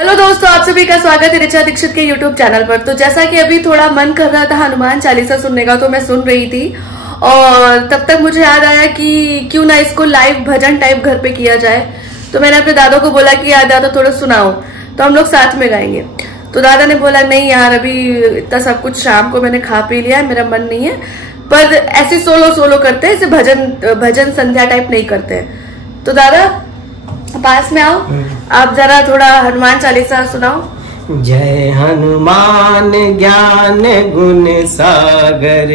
Hello दोस्तों, आप सभी का स्वागत है ऋचा दीक्षित के यूट्यूब चैनल पर। तो जैसा कि अभी थोड़ा मन कर रहा था हनुमान चालीसा सुनने का, तो मैं सुन रही थी और तब तक मुझे याद आया कि क्यों ना इसको लाइव भजन टाइप घर पे किया जाए। तो मैंने अपने दादा को बोला कि यार दादा थोड़ा सुनाओ, तो हम लोग साथ में गाएंगे। तो दादा ने बोला नहीं यार, अभी इतना सब कुछ शाम को मैंने खा पी लिया है, मेरा मन नहीं है। पर ऐसे सोलो करते हैं, ऐसे भजन संध्या टाइप नहीं करते हैं। तो दादा पास में आओ, आप जरा थोड़ा हनुमान चालीसा सुनाओ। जय हनुमान ज्ञान गुण सागर,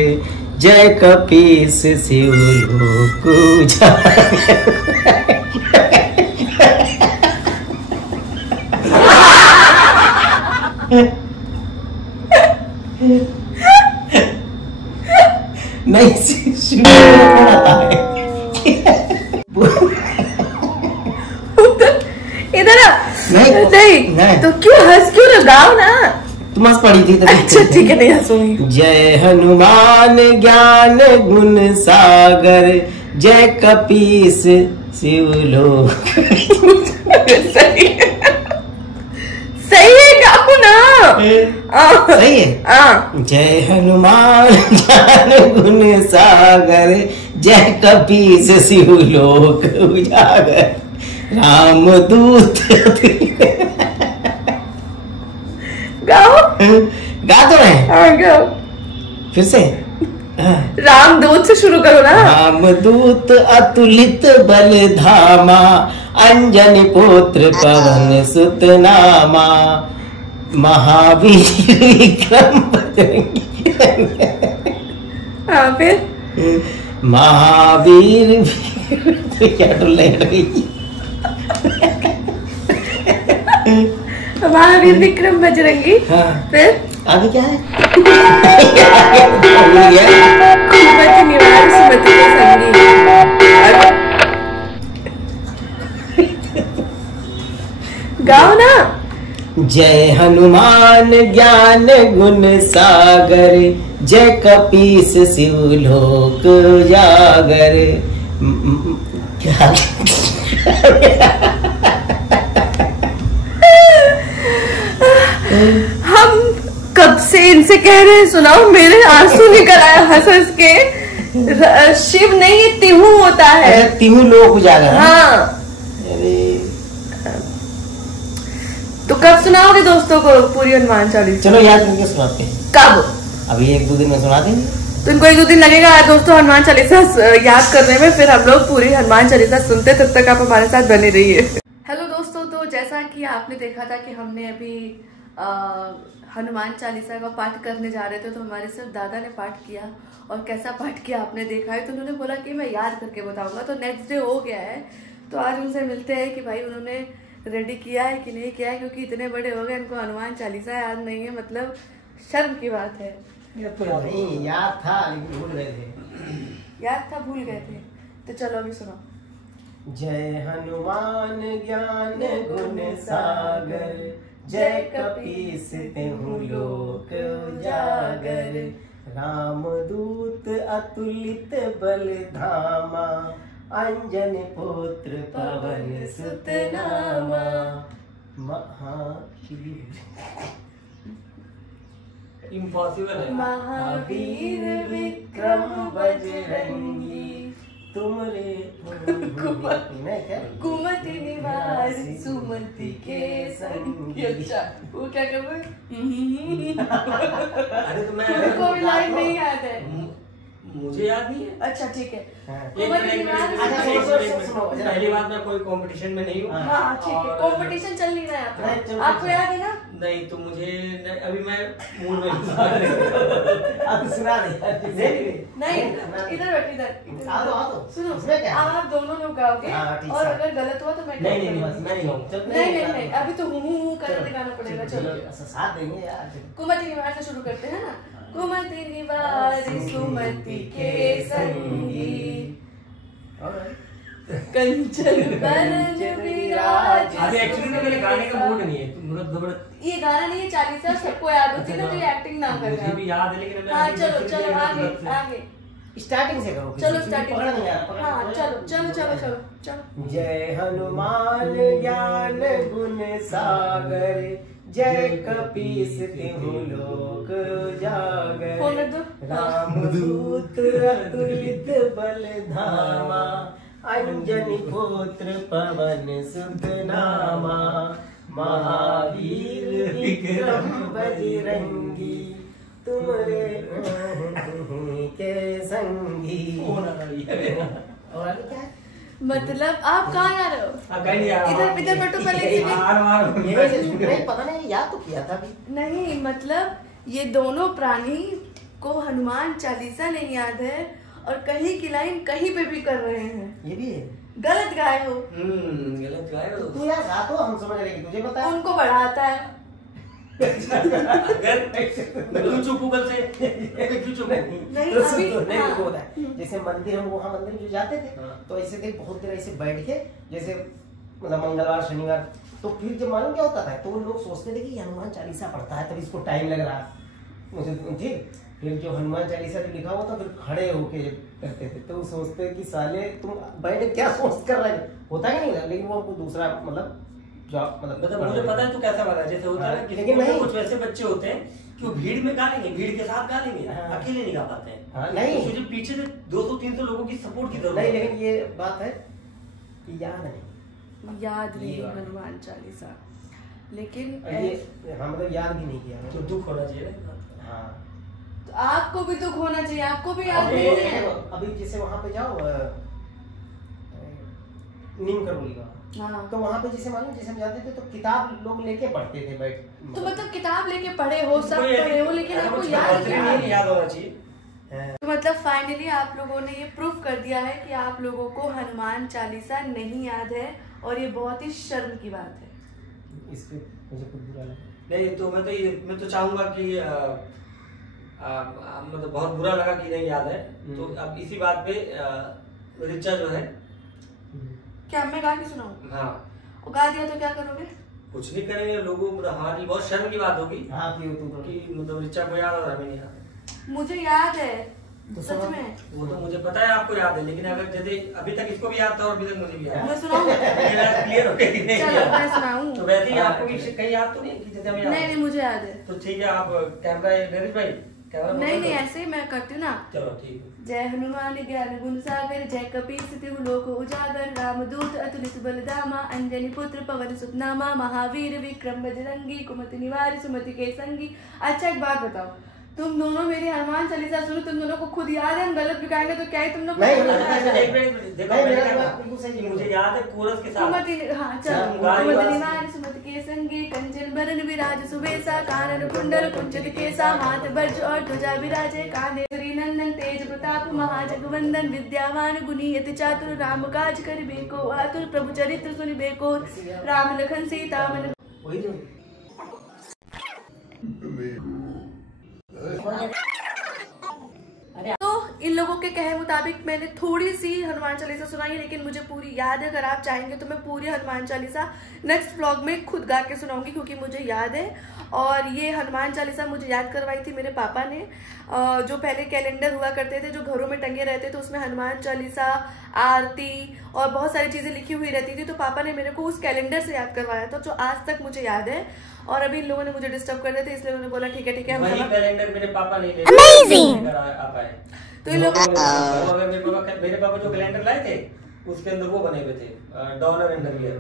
जय कपीस शिव लोक उजागर। नहीं शुरू आता है। इधर नहीं तो क्यों लगाओ ना, तुम हंस पड़ी थी। अच्छा ठीक है, नहीं हंसूंगी। जय हनुमान ज्ञान गुण सागर, जय कपीस शिव लोक। सही है, गाओ ना। सही है। जय हनुमान ज्ञान गुण सागर, जय कपीस शिव लोक उजागर, राम दूत। गाओ, गा तो रहे। गाओ फिर से। रामदूत से शुरू करो ना। रामदूत अतुलित बल धामा, अंजनी पुत्र पवन सुत नामा, महावीर विक्रम बजरंगी। फिर महावीर। क्या डुल्ले रही। महावीर विक्रम बजरंगी। हाँ। फिर आगे क्या है? कुमति निवार सुमति के संगी। गाओ ना। जय हनुमान ज्ञान गुण सागर, जय कपीस शिव लोक उजागर। क्या? हम कब से इनसे कह रहे हैं सुनाओ, मेरे आंसू निकल आया हंस के। शिव नहीं, ये तिहु होता है। तिहु लोक उजागर। हाँ। अरे तो कब सुनाओगे दोस्तों को पूरी हनुमान चालीसा? चलो याद करके सुनाते हैं। कब? अभी 1-2 दिन में सुना देंगे। तो इनको 1-2 दिन लगेगा दोस्तों हनुमान चालीसा याद करने में, फिर हम लोग पूरी हनुमान चालीसा सुनते, तब तक आप हमारे साथ बने रहिए। हेलो दोस्तों, तो जैसा कि आपने देखा था कि हमने अभी हनुमान चालीसा का पाठ करने जा रहे थे, तो हमारे सिर्फ दादा ने पाठ किया और कैसा पाठ किया आपने देखा है। तो उन्होंने बोला कि मैं याद करके बताऊंगा। तो नेक्स्ट डे हो गया है, तो आज उनसे मिलते हैं कि भाई उन्होंने रेडी किया है कि नहीं किया है, क्योंकि इतने बड़े हो गए इनको हनुमान चालीसा याद नहीं है, मतलब शर्म की बात है। नहीं याद था लेकिन भूल गए थे। याद था, भूल गए थे। तो चलो अभी सुनो। जय हनुमान ज्ञान गुण सागर, जय कपीस तिहु लोक उजागर, रामदूत अतुलित बल धामा, अंजनी पुत्र पवन सुत नामा, इम्पॉसिबल है। महावीर विक्रम बजरंगी, तुमरे कुमति निवार सुमति के संगी। अच्छा, वो क्या कर रहे? अरे तो मैं को भी लाइन नहीं याद है, मुझे याद नहीं है। अच्छा ठीक है। पहली बात, मैं कोई कंपटीशन में नहीं हूँ। हाँ ठीक है, कंपटीशन चल नहीं रहा है आपका, आपको याद है ना? नहीं तो मुझे अभी मैं मूड में सुना नहीं, इधर बैठ, इधर सुनो। आप दोनों लोग गाओगे और अगर गलत हुआ तो मैं नहीं, अभी तो हूँ कर दिखाना पड़ेगा। चलो साथ देंगे यार। कुमति निवार से शुरू करते हैं ना। कुमति निवार सुमति के संगी, कंचन बरन विराज। अभी एक्चुअली ना मेरे गाने का मूड नहीं है, ये गाना नहीं है चालीसा, सबको याद होती है ना, तो ये एक्टिंग ना कर। मुझे भी याद है लेकिन हाँ चलो चलो आगे आगे। स्टार्टिंग से करो। चलो स्टार्टिंग। पकड़ नहीं आ रहा। हाँ चलो चलो चलो चलो चलो। जय हनुमान ज्ञान गुण सागर, जय कपीस तिहु लोक उजागर, फोन रख दो। रामदूत अतुलित बल धामा, अंजनी पुत्र पवन सुत नामा, महावीर विक्रम बजरंगी, तुम्हारे के संगी। और क्या मतलब आप कहाँ जा रहे हो? इधर इधर बैठो पहले। नहीं पता नहीं, याद तो किया था अभी। नहीं मतलब ये दोनों प्राणी को हनुमान चालीसा नहीं याद है और कहीं की लाइन कहीं पे भी कर रहे हैं। ये भी है, गलत गाए हो। गलत गाए हो तू यार गा तो हम समझ रहे, तुझे पता है। उनको बढ़ाता है। क्यों चुप गूगल से क्यों चुप? नहीं तो अभी नहीं हाँ। तुमको पता है, जैसे मंदिर हम वहाँ मंदिर जो जाते थे तो ऐसे थे बहुत देर ऐसे बैठ के, जैसे मतलब मंगलवार शनिवार, तो फिर जब मालूम क्या होता था, तो वो लोग सोचते थे कि हनुमान चालीसा पढ़ता है तब इसको टाइम लग रहा है मुझे, ठीक। फिर जो हनुमान चालीसा जो लिखा हुआ था फिर खड़े होके करते थे, तो सोचते कि साले तुम बैठ क्या सोच कर रहे होता है नहीं, लेकिन वो दूसरा मतलब मतलब मुझे पता है तू कैसा वाला है, जैसे होता है ना, लेकिन नहीं कुछ वैसे बच्चे होते हैं कि वो भीड़ में गा लेंगे, भीड़ के साथ गा लेंगे, अकेले नहीं गा पाते हैं। नहीं तुझे पीछे से 200-300 लोगों की सपोर्ट की जरूरत नहीं, लेकिन ये बात है कि याद नहीं हनुमान चालीसा, लेकिन हाँ मतलब याद भी नहीं किया तो दुख होना चाहिए। हाँ तो आपको भी दुख होना चाहिए, आपको भी याद नहीं है। अभी जैसे वहाँ पे जाओ नीम करोली का, हाँ। तो वहाँ पे जैसे मालूम जैसे हम जाते थे तो किताब लोग लेके पढ़ते थे बैठ, तो मतलब किताब लेके पढ़े हो, सब पढ़े हो, लेकिन आपको याद होना चाहिए। तो मतलब फाइनली आप लोगों ने ये प्रूफ कर दिया है कि आप लोगों को हनुमान चालीसा नहीं याद है और ये बहुत ही शर्म की बात है। इस पे मुझे कुछ बुरा लगा। नहीं तो मैं तो चाहूंगा कि मतलब बहुत बुरा लगा कि नहीं याद है, तो अब इसी बात पे ऋचा जो है, क्या मैं गा के सुनाऊं? हाँ और गा दिया तो क्या करोगे? कुछ नहीं करेंगे, लोगों हमारी बहुत शर्म की बात होगी हाँ कि मतलब ऋचा को याद और हमें नहीं याद। मुझे याद है तो सच में, वो तो मुझे पता है आपको याद है, लेकिन अगर जैसे अभी तक इसको भी याद था और अभी तक मुझे भी याद मैं सुनाऊं? क्लियर हो गया कि नहीं चलो मैं सुनाऊं। तो वैसे ही आपको भी कहीं याद तो नहीं कि जैसे हमें याद नहीं नहीं मुझे याद है। तो ठीक है, आप कैमरा नरेश भाई कैमरा नहीं नहीं ऐसे ही मैं करती हूँ ना। चलो ठीक है। जय हनुमान ज्ञान गुण सागर, जय कपीस तिहु लोक उजागर, रामदूत अतुलित बल धामा, अंजनी पुत्र पवन सुत नामा, महावीर विक्रम बजरंगी, कुमति निवार सुमति के संगी। अच्छा एक बात बताओ, तुम दोनों मेरी हनुमान चालीसा सुनो, तुम दोनों को खुद याद है, हम गलत भी गाएंगे तो क्या है तुम लोग? मुझे याद है कोरस के साथ। हाँ चलो। निवार सुमति के संगी, कंचन बरन विराज सुबेसा, कानन कुंडल कुंचित केसा, हाथ बज्र और ध्वजा विराजे, कांधे श्री नंदन तेज प्रताप, महाजगवंदन विद्यावान गुणी अति चातुर, राम काज करिबेको आतुर, प्रभु चरित्र सुनिबेको, राम लखन सीता मन। तो इन लोगों के कहे मुताबिक मैंने थोड़ी सी हनुमान चालीसा सुनाई, लेकिन मुझे पूरी याद है। अगर आप चाहेंगे तो मैं पूरी हनुमान चालीसा नेक्स्ट व्लॉग में खुद गा के सुनाऊंगी, क्योंकि मुझे याद है। और ये हनुमान चालीसा मुझे याद करवाई थी मेरे पापा ने, जो पहले कैलेंडर हुआ करते थे जो घरों में टंगे रहते थे, उसमें हनुमान चालीसा, आरती और बहुत सारी चीजें लिखी हुई रहती थी। तो पापा ने मेरे को उस कैलेंडर से याद करवाया था, जो आज तक मुझे याद है। और अभी इन लोगों ने मुझे डिस्टर्ब कर रहे थे, इसलिए उन्होंने बोला ठीक है वही कैलेंडर मेरे पापा नहीं तो इन लोगों मेरे पापा जो कैलेंडर लाए थे उसके अंदर वो बने हुए थे डॉलर एंड ईयर। तो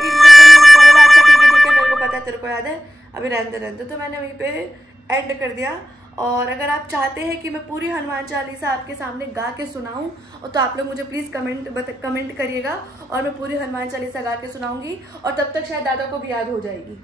इन लोगों ने बोला अच्छा ठीक है मेरे को पता है, तेरे को याद है, अभी रहते। तो मैंने वहीं पे एंड कर दिया। और अगर आप चाहते हैं कि मैं पूरी हनुमान चालीसा आपके सामने गा के सुनाऊं, तो आप लोग मुझे प्लीज कमेंट करिएगा और मैं पूरी हनुमान चालीसा गा के सुनाऊंगी। और तब तक शायद दादा को भी याद हो जाएगी।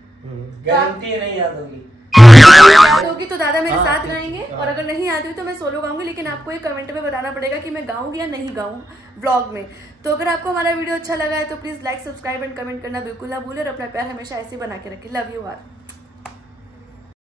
गारंटी है नहीं याद होगी, याद होगी तो दादा मेरे साथ गाएंगे, और अगर नहीं याद हुई तो मैं सोलो गाऊंगी। लेकिन आपको एक कमेंट में बताना पड़ेगा कि मैं गाऊंगी या नहीं गाऊं व्लॉग में। तो अगर आपको हमारा वीडियो अच्छा लगा है तो please like, subscribe and comment करना बिल्कुल ना भूलें, और अपना प्यार हमेशा ऐसे बना के रखें। Love you all.